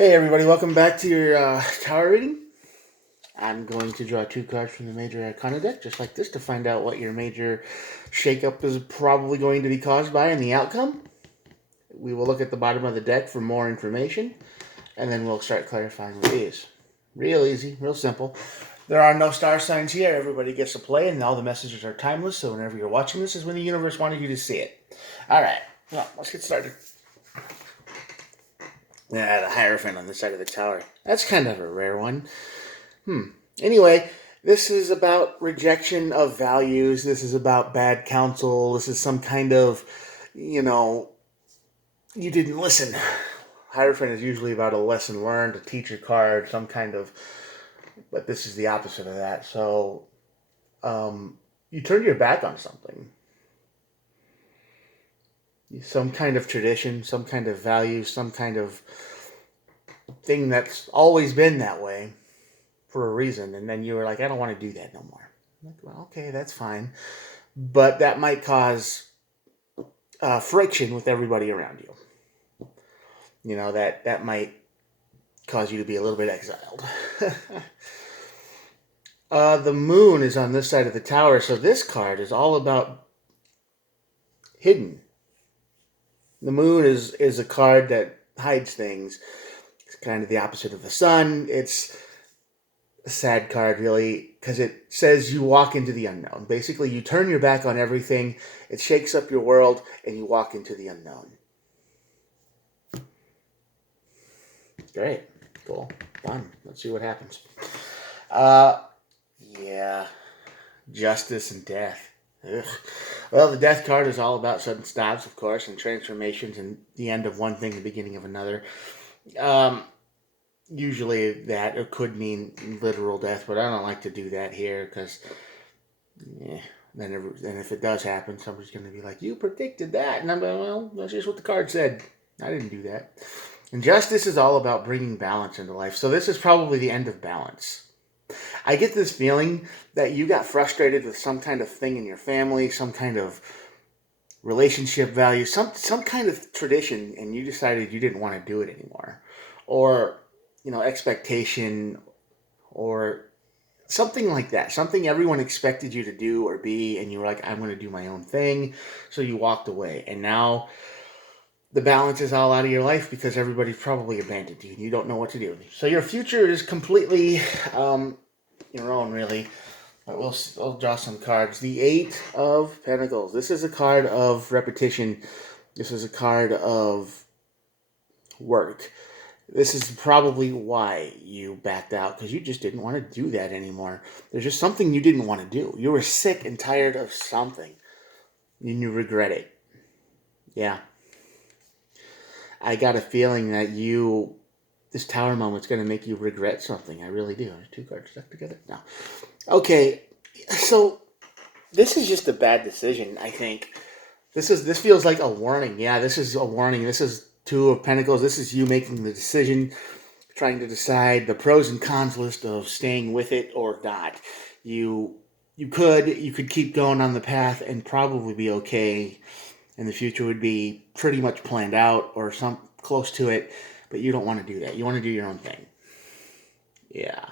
Hey everybody, welcome back to your tower reading. I'm going to draw two cards from the Major Arcana deck, just like this, to find out what your major shakeup is probably going to be caused by and the outcome. We will look at the bottom of the deck for more information, and then we'll start clarifying with these. Real easy, real simple. There are no star signs here. Everybody gets to play, and all the messages are timeless, so whenever you're watching this is when the universe wanted you to see it. Alright, well, let's get started. Yeah, the Hierophant on the side of the tower. That's kind of a rare one. Anyway, this is about rejection of values. This is about bad counsel. This is some kind of, you didn't listen. Hierophant is usually about a lesson learned, a teacher card, some kind of, but this is the opposite of that. So, you turned your back on something. Some kind of tradition, some kind of value, some kind of thing that's always been that way for a reason, and then you were like, I don't want to do that no more. I'm like, well, okay, that's fine, but that might cause friction with everybody around you. That might cause you to be a little bit exiled. The moon is on this side of the tower, so this card is all about hidden. The moon is a card that hides things. It's kind of the opposite of the sun. It's a sad card, really, because it says you walk into the unknown. Basically, you turn your back on everything, it shakes up your world, and you walk into the unknown. Great. Cool. Fun. Let's see what happens. Yeah. Justice and death. Ugh. Well, the death card is all about sudden stops, of course, and transformations, and the end of one thing, the beginning of another. Usually that it could mean literal death, but I don't like to do that here because then if it does happen, somebody's going to be like, you predicted that. And I'm like, well, that's just what the card said. I didn't do that. And justice is all about bringing balance into life. So this is probably the end of balance. I get this feeling that you got frustrated with some kind of thing in your family, some kind of relationship value, some kind of tradition, and you decided you didn't want to do it anymore. Or, expectation, or something like that. Something everyone expected you to do or be, and you were like, I'm going to do my own thing. So you walked away. And now the balance is all out of your life because everybody's probably abandoned you and you don't know what to do. So your future is completely your own, really. I'll draw some cards. The Eight of Pentacles. This is a card of repetition. This is a card of work. This is probably why you backed out, because you just didn't want to do that anymore. There's just something you didn't want to do. You were sick and tired of something, and you regret it. Yeah. I got a feeling that this tower moment's going to make you regret something. I really do. There's two cards stuck together. No. Okay, so this is just a bad decision, I think. This feels like a warning. Yeah, this is a warning. This is Two of Pentacles. This is you making the decision, trying to decide the pros and cons list of staying with it or not. You could keep going on the path and probably be okay, and the future would be pretty much planned out or some close to it, but you don't want to do that. You want to do your own thing. Yeah.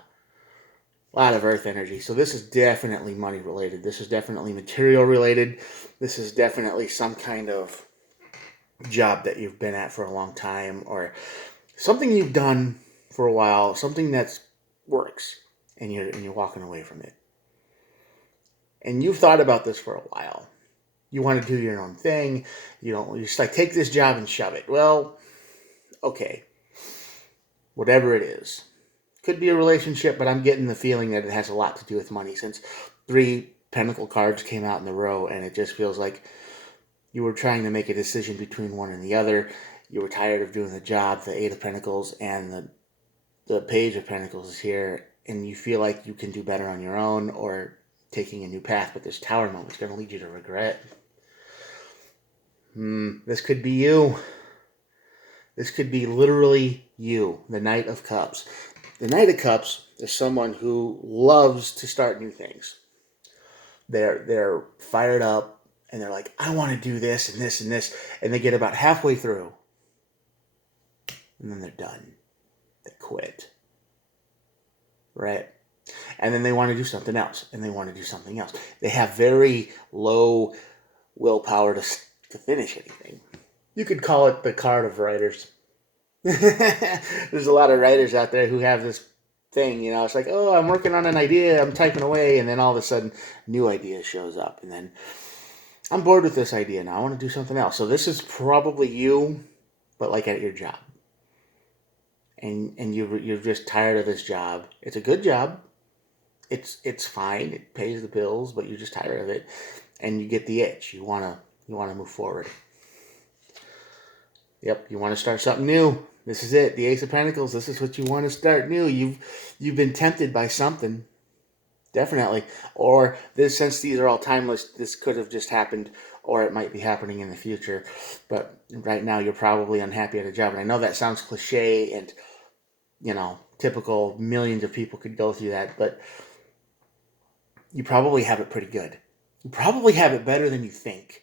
A lot of earth energy. So this is definitely money related. This is definitely material related. This is definitely some kind of job that you've been at for a long time, or something you've done for a while, something that works, and you're walking away from it. And you've thought about this for a while. You want to do your own thing. You just like take this job and shove it. Well, okay. Whatever it is. Could be a relationship, but I'm getting the feeling that it has a lot to do with money, since 3 Pentacle cards came out in a row, and it just feels like you were trying to make a decision between one and the other. You were tired of doing the job. The Eight of Pentacles and the Page of Pentacles is here, and you feel like you can do better on your own or taking a new path, but this Tower moment is going to lead you to regret. This could be you. This could be literally you, the Knight of Cups. The Knight of Cups is someone who loves to start new things. They're fired up, and they're like, I want to do this and this and this, and they get about halfway through, and then they're done. They quit. Right? And then they want to do something else, and they want to do something else. They have very low willpower to finish anything. You could call it the card of writers. There's a lot of writers out there who have this thing, it's like, oh, I'm working on an idea, I'm typing away, and then all of a sudden, new idea shows up, and then I'm bored with this idea now, I want to do something else. So this is probably you, but like at your job. And you're just tired of this job. It's a good job. It's fine. It pays the bills, but you're just tired of it, and you get the itch. You wanna move forward. Yep, you want to start something new. This is it. The Ace of Pentacles. This is what you want to start new. You've been tempted by something, definitely. Or this, since these are all timeless, this could have just happened, or it might be happening in the future. But right now, you're probably unhappy at a job, and I know that sounds cliche and typical. Millions of people could go through that, but you probably have it pretty good. You probably have it better than you think,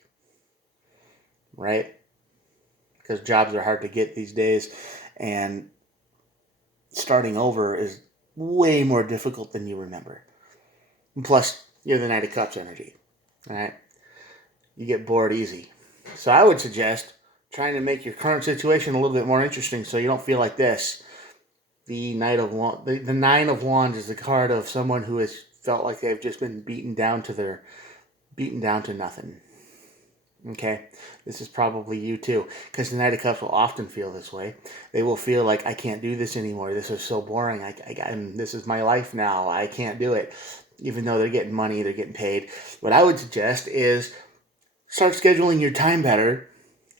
right? Because jobs are hard to get these days, and starting over is way more difficult than you remember. And plus, you're the Knight of Cups energy, right? You get bored easy. So I would suggest trying to make your current situation a little bit more interesting so you don't feel like this. The Nine of Wands is the card of someone who has felt like they've just been beaten down to nothing. Okay, this is probably you too, because the Knight of Cups will often feel this way. They will feel like, I can't do this anymore. This is so boring. This is my life now. I can't do it. Even though they're getting money, they're getting paid. What I would suggest is start scheduling your time better,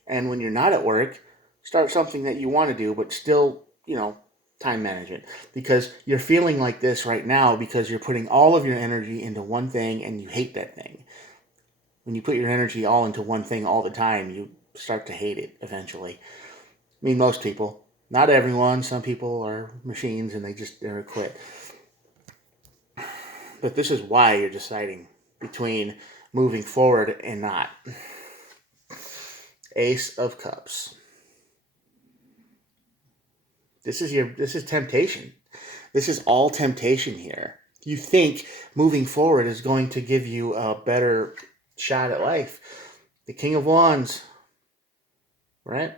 and when you're not at work, start something that you want to do, but still, time management. Because you're feeling like this right now because you're putting all of your energy into one thing and you hate that thing. When you put your energy all into one thing all the time, you start to hate it eventually. I mean, most people. Not everyone. Some people are machines and they just never quit. But this is why you're deciding between moving forward and not. Ace of Cups. This is temptation. This is all temptation here. You think moving forward is going to give you a better shot at life. The King of Wands, right?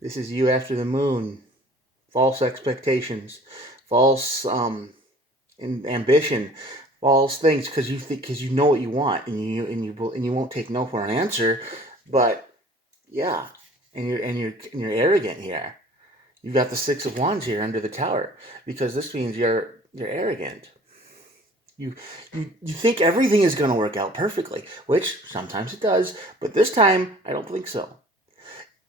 This is you after the moon. False expectations, false ambition, false things, because you know what you want, and you won't take no for an answer. But yeah, and you're arrogant here. You've got the Six of Wands here under the Tower, because this means you're arrogant. You think everything is going to work out perfectly, which sometimes it does, but this time I don't think so.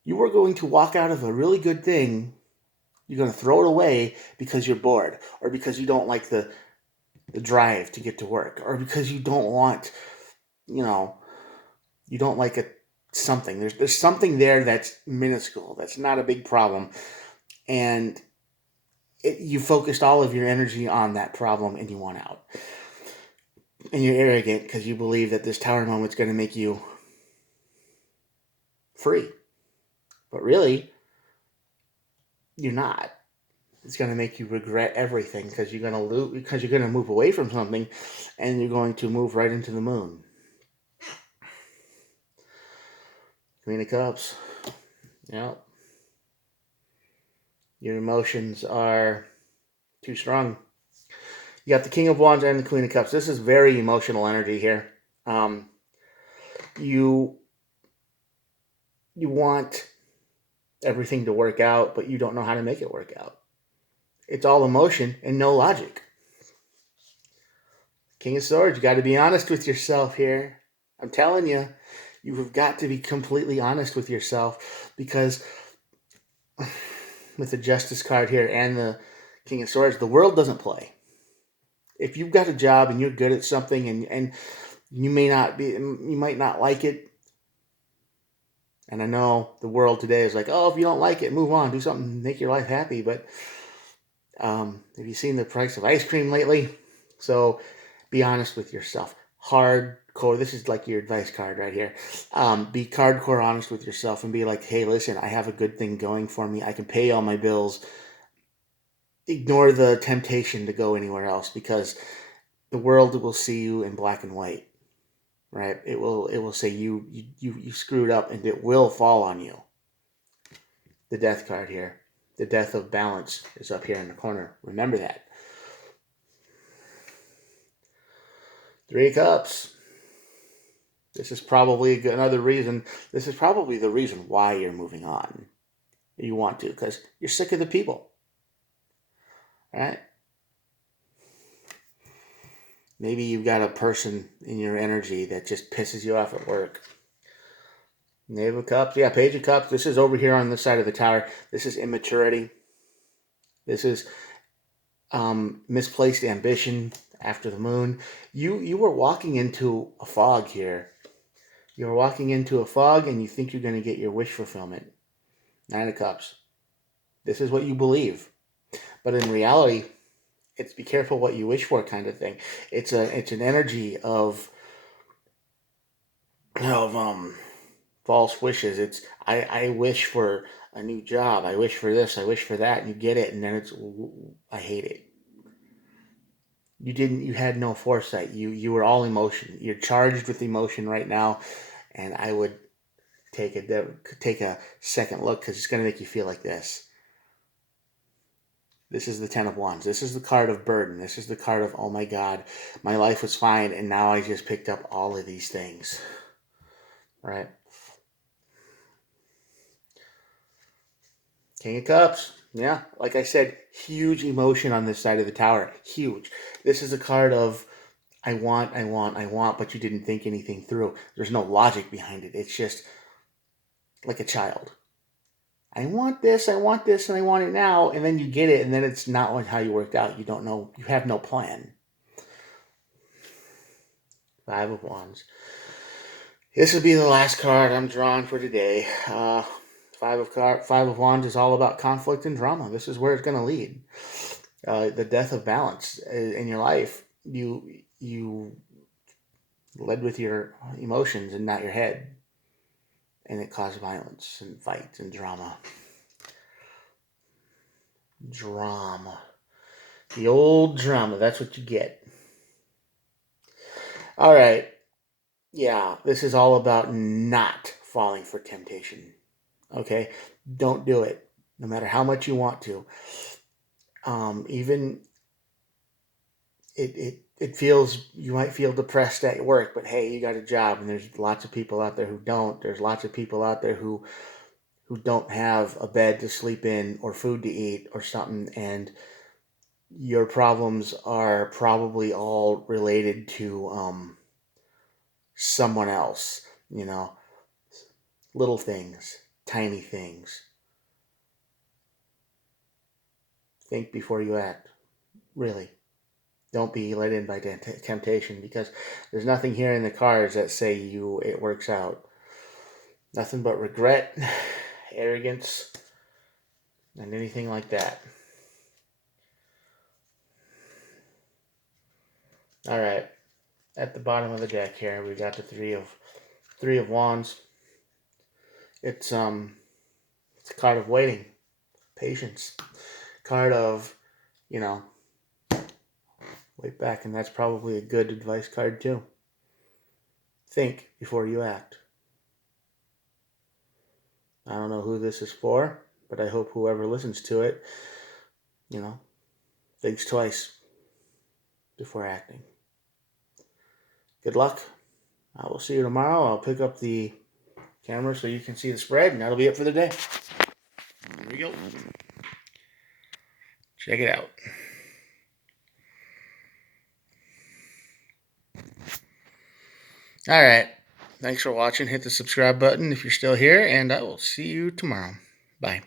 You are going to walk out of a really good thing. You're going to throw it away because you're bored, or because you don't like the drive to get to work, or because you don't want, you don't like something. There's something there that's minuscule, that's not a big problem, and you focused all of your energy on that problem and you want out. And you're arrogant because you believe that this Tower moment's going to make you free. But really, you're not. It's going to make you regret everything because you're going to lose, because you're going to move away from something and you're going to move right into the moon. Queen of Cups. Yep. Your emotions are too strong. You got the King of Wands and the Queen of Cups. This is very emotional energy here. You want everything to work out, but you don't know how to make it work out. It's all emotion and no logic. King of Swords, you got to be honest with yourself here. I'm telling you, you have got to be completely honest with yourself, because with the Justice card here and the King of Swords, the world doesn't play. If you've got a job and you're good at something and you might not like it. And I know the world today is like, oh, if you don't like it, move on, do something, make your life happy. But have you seen the price of ice cream lately? So be honest with yourself. Hardcore hardcore. This is like your advice card right here. Be hardcore honest with yourself and be like, hey, listen, I have a good thing going for me. I can pay all my bills. Ignore the temptation to go anywhere else because the world will see you in black and white. Right? It will say you screwed up and it will fall on you. The death card here. The death of balance is up here in the corner. Remember that. 3 of Cups. This is probably another reason. This is probably the reason why you're moving on. You want to, because you're sick of the people. Right? Maybe you've got a person in your energy that just pisses you off at work. Knave of Cups. Yeah, Page of Cups. This is over here on this side of the tower. This is immaturity. This is misplaced ambition after the moon. You were walking into a fog here. You're walking into a fog and you think you're going to get your wish fulfillment. 9 of Cups. This is what you believe. But in reality, it's be careful what you wish for kind of thing. It's an energy of false wishes. It's I wish for a new job. I wish for this. I wish for that. And you get it, and then it's I hate it. You had no foresight. You were all emotion. You're charged with emotion right now, and I would take a second look because it's going to make you feel like this. This is the 10 of Wands. This is the card of burden. This is the card of, oh my God, my life was fine, and now I just picked up all of these things. Right? King of Cups. Yeah, like I said, huge emotion on this side of the tower. Huge. This is a card of I want, but you didn't think anything through. There's no logic behind it. It's just like a child. I want this, and I want it now, and then you get it, and then it's not how you worked out. You don't know. You have no plan. 5 of Wands. This would be the last card I'm drawing for today. 5 of Wands is all about conflict and drama. This is where it's going to lead. The death of balance in your life. You led with your emotions and not your head. And it caused violence and fight and drama. Drama. The old drama. That's what you get. All right. Yeah, this is all about not falling for temptation. Okay? Don't do it. No matter how much you want to. Even it feels, you might feel depressed at work, but hey, you got a job, and there's lots of people out there who don't. There's lots of people out there who don't have a bed to sleep in or food to eat or something, and your problems are probably all related to someone else, little things, tiny things. Think before you act. Really. Don't be led in by temptation, because there's nothing here in the cards that say it works out. Nothing but regret, arrogance, and anything like that. All right. At the bottom of the deck here, we got the three of Wands. It's a card of waiting, patience, card of, wait back, and that's probably a good advice card too. Think before you act. I don't know who this is for, but I hope whoever listens to it, thinks twice before acting. Good luck. I will see you tomorrow. I'll pick up the camera so you can see the spread, and that'll be it for the day. Here we go. Check it out. All right. Thanks for watching. Hit the subscribe button if you're still here, and I will see you tomorrow. Bye.